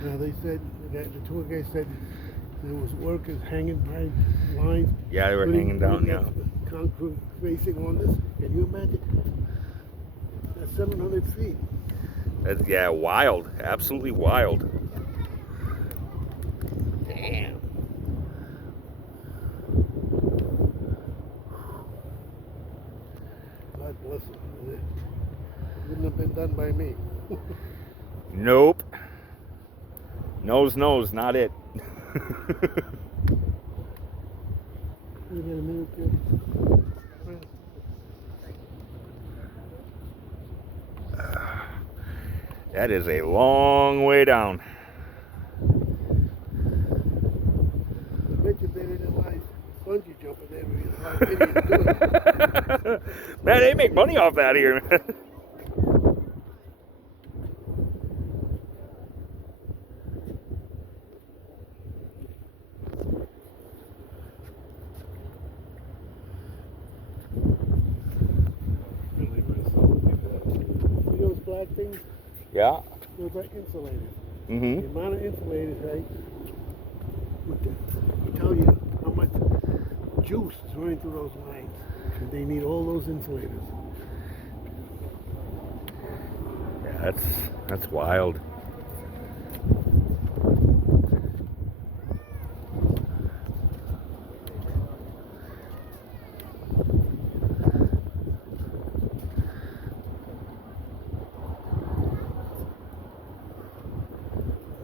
Now they said, the tour guide said there was workers hanging by lines. Yeah, they were hanging down, yeah. Concrete facing on this. Can you imagine? That's 700 feet. That's, yeah, wild. Absolutely wild. Damn. God bless them. It wouldn't have been done by me. Nope. Nose, not it. You got a minute, kid? That is a long way down. I bet you better than life. Bungee jumping there. Man, they make money off that here, man. See those black things? Yeah. Those are insulators. Mm-hmm. The amount of insulators, right, would tell you how much juice is running through those lines. And they need all those insulators. Yeah, that's wild.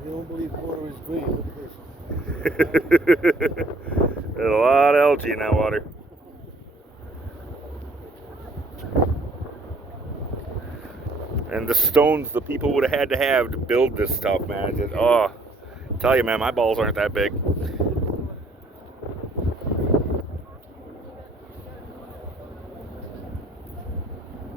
You don't believe water is green. Look at this. There's a lot of algae in that water. And the stones the people would have had to build this stuff, man. Oh, I tell you, man, my balls aren't that big.